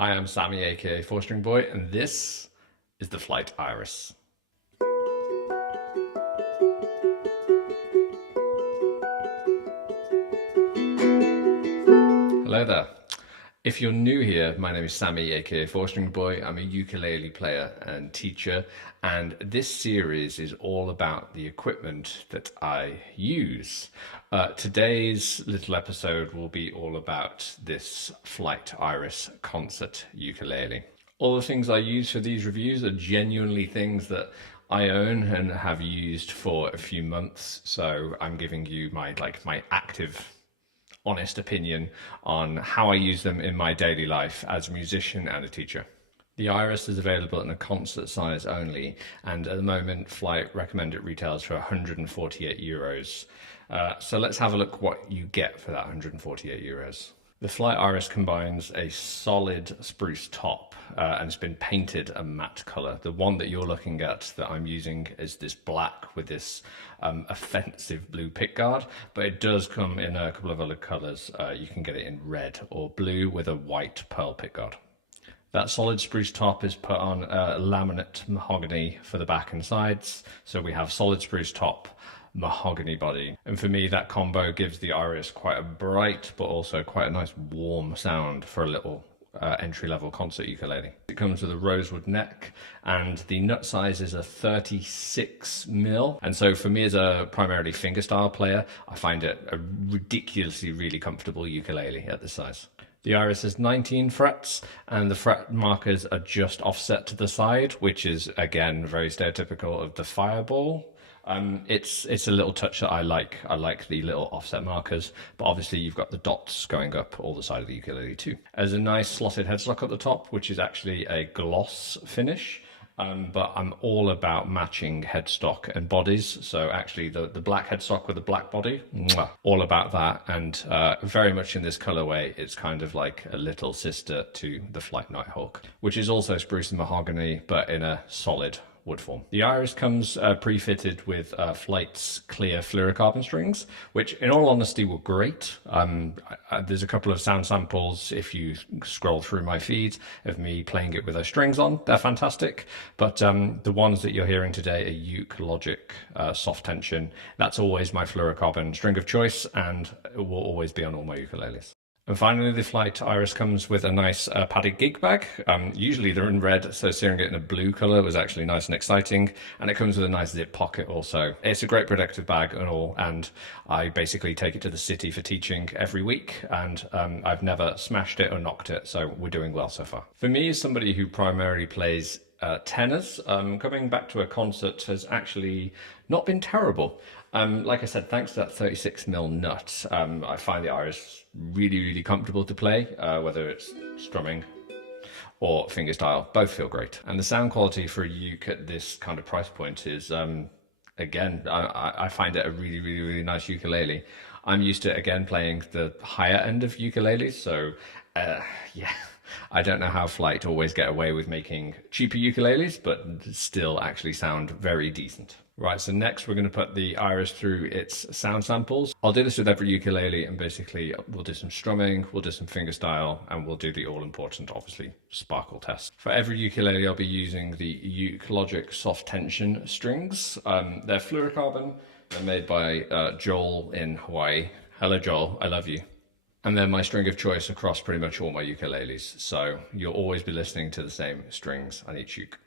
Hi, I'm Sammy, aka 4-String Boy, and this is the Flight Iris. Hello there. If you're new here, my name is Sammy, aka 4-String Boy. I'm a ukulele player and teacher, and this series is all about the equipment that I use. Today's little episode will be all about this Flight Iris concert ukulele. All the things I use for these reviews are genuinely things that I own and have used for a few months, so I'm giving you my active honest opinion on how I use them in my daily life as a musician and a teacher. The Iris is available in a concert size only, and at the moment Flight recommend it retails for €148. So let's have a look what you get for that €148. The Flight Iris combines a solid spruce top and it's been painted a matte colour. The one that you're looking at that I'm using is this black with this offensive blue pickguard, but it does come in a couple of other colours. You can get it in red or blue with a white pearl pickguard. That solid spruce top is put on laminate mahogany for the back and sides. So we have solid spruce top, mahogany body, and for me that combo gives the Iris quite a bright but also quite a nice warm sound for a little entry-level concert ukulele. It comes with a rosewood neck and the nut size is a 36mm, and so for me as a primarily fingerstyle player, I find it a ridiculously really comfortable ukulele at this size. The Iris has 19 frets and the fret markers are just offset to the side, which is again very stereotypical of the Fireball. It's a little touch that I like. I like the little offset markers, but obviously you've got the dots going up all the side of the ukulele too. There's a nice slotted headstock at the top, which is actually a gloss finish. But I'm all about matching headstock and bodies. So actually the black headstock with the black body, all about that. And very much in this colorway, it's kind of like a little sister to the Flight Nighthawk, which is also spruce and mahogany, but in a solid wood form. The Iris comes pre-fitted with Flight's clear fluorocarbon strings, which in all honesty were great. There's a couple of sound samples if you scroll through my feed of me playing it with those strings on. They're fantastic, but the ones that you're hearing today are Uke Logic soft tension. That's always my fluorocarbon string of choice, and it will always be on all my ukuleles. And finally, the Flight Iris comes with a nice padded Gigbag. Usually they're in red, so seeing it in a blue color was actually nice and exciting. And it comes with a nice zip pocket also. It's a great protective bag and all, and I basically take it to the city for teaching every week, and I've never smashed it or knocked it, so we're doing well so far. For me, as somebody who primarily plays tenors, coming back to a concert has actually not been terrible. Like I said, thanks to that 36mm nut, I find the Iris really comfortable to play, whether it's strumming or fingerstyle, both feel great. And the sound quality for a uke at this kind of price point is, again, I find it a really nice ukulele. I'm used to, again, playing the higher end of ukuleles, so yeah. I don't know how Flight always get away with making cheaper ukuleles, but still actually sound very decent. Right, so next we're going to put the Iris through its sound samples. I'll do this with every ukulele, and basically we'll do some strumming, we'll do some fingerstyle, and we'll do the all-important, obviously, sparkle test. For every ukulele, I'll be using the Uke Logic soft tension strings. They're fluorocarbon. They're made by Joel in Hawaii. Hello, Joel. I love you. And they're my string of choice across pretty much all my ukuleles. So you'll always be listening to the same strings on each uke.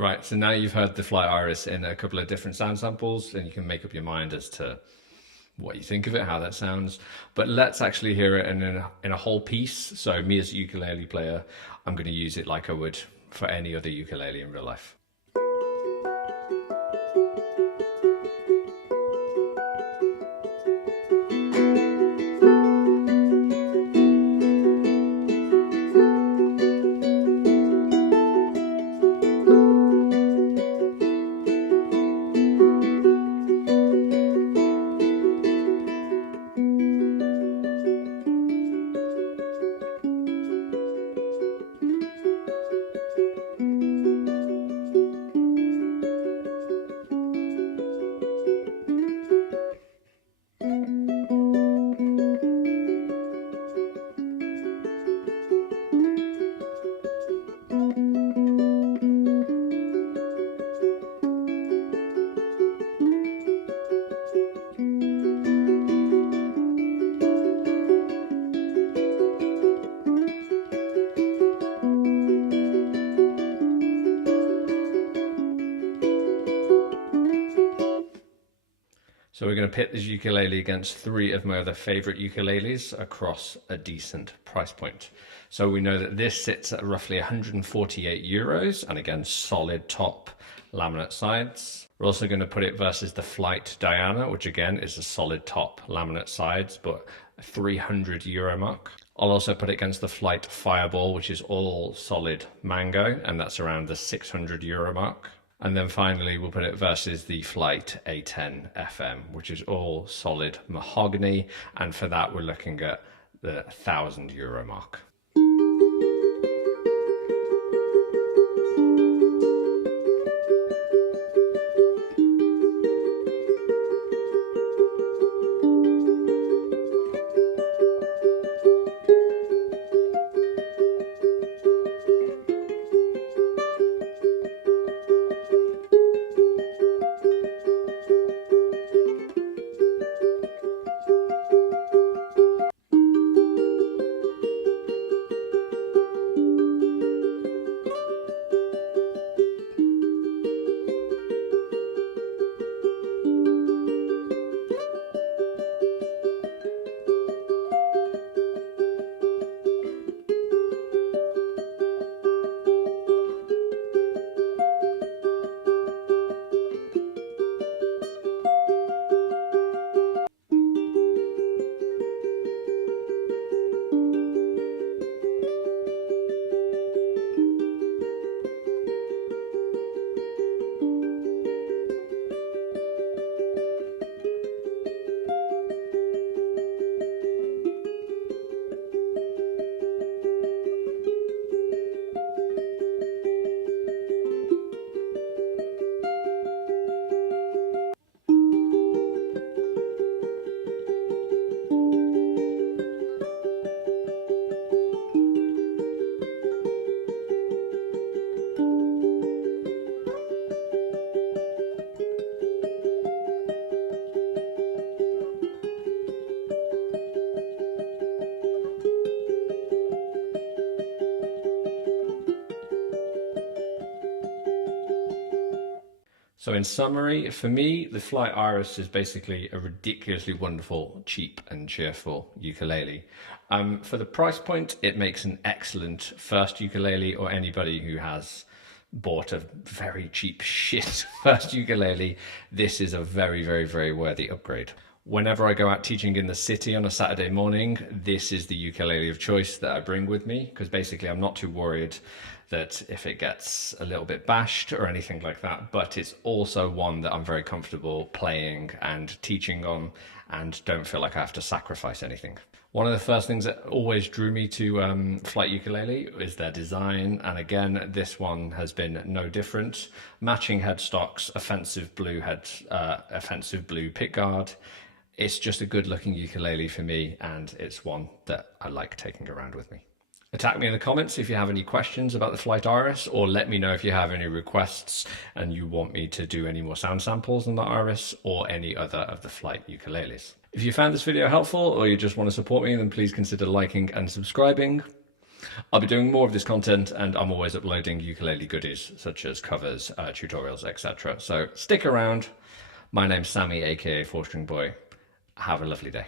Right, so now you've heard the flight iris in a couple of different sound samples, and you can make up your mind as to what you think of it, how that sounds. But let's actually hear it in a whole piece. So me as a ukulele player, I'm going to use it like I would for any other ukulele in real life. So we're going to pit this ukulele against three of my other favorite ukuleles across a decent price point. So we know that this sits at roughly 148 euros, and again, solid top laminate sides. We're also going to put it versus the Flight Diana, which again is a solid top laminate sides, but a 300 euro mark. I'll also put it against the Flight Fireball, which is all solid mango, and that's around the 600 euro mark. And then finally, we'll put it versus the Flight A10 FM, which is all solid mahogany. And for that, we're looking at the 1,000 euro mark. So in summary, for me, the Flight Iris is basically a ridiculously wonderful, cheap and cheerful ukulele. For the price point, it makes an excellent first ukulele, or anybody who has bought a very cheap shit first ukulele. This is a very, very, very worthy upgrade. Whenever I go out teaching in the city on a Saturday morning, this is the ukulele of choice that I bring with me, because basically I'm not too worried that if it gets a little bit bashed or anything like that, but it's also one that I'm very comfortable playing and teaching on and don't feel like I have to sacrifice anything. One of the first things that always drew me to Flight Ukulele is their design, and again, this one has been no different. Matching headstocks, offensive blue pickguard. It's just a good looking ukulele for me, and it's one that I like taking around with me. Attack me in the comments if you have any questions about the Flight Iris, or let me know if you have any requests and you want me to do any more sound samples on the Iris or any other of the Flight ukuleles. If you found this video helpful or you just want to support me, then please consider liking and subscribing. I'll be doing more of this content, and I'm always uploading ukulele goodies such as covers, tutorials, etc. So stick around. My name's Sammy, aka 4 String Boy. Have a lovely day.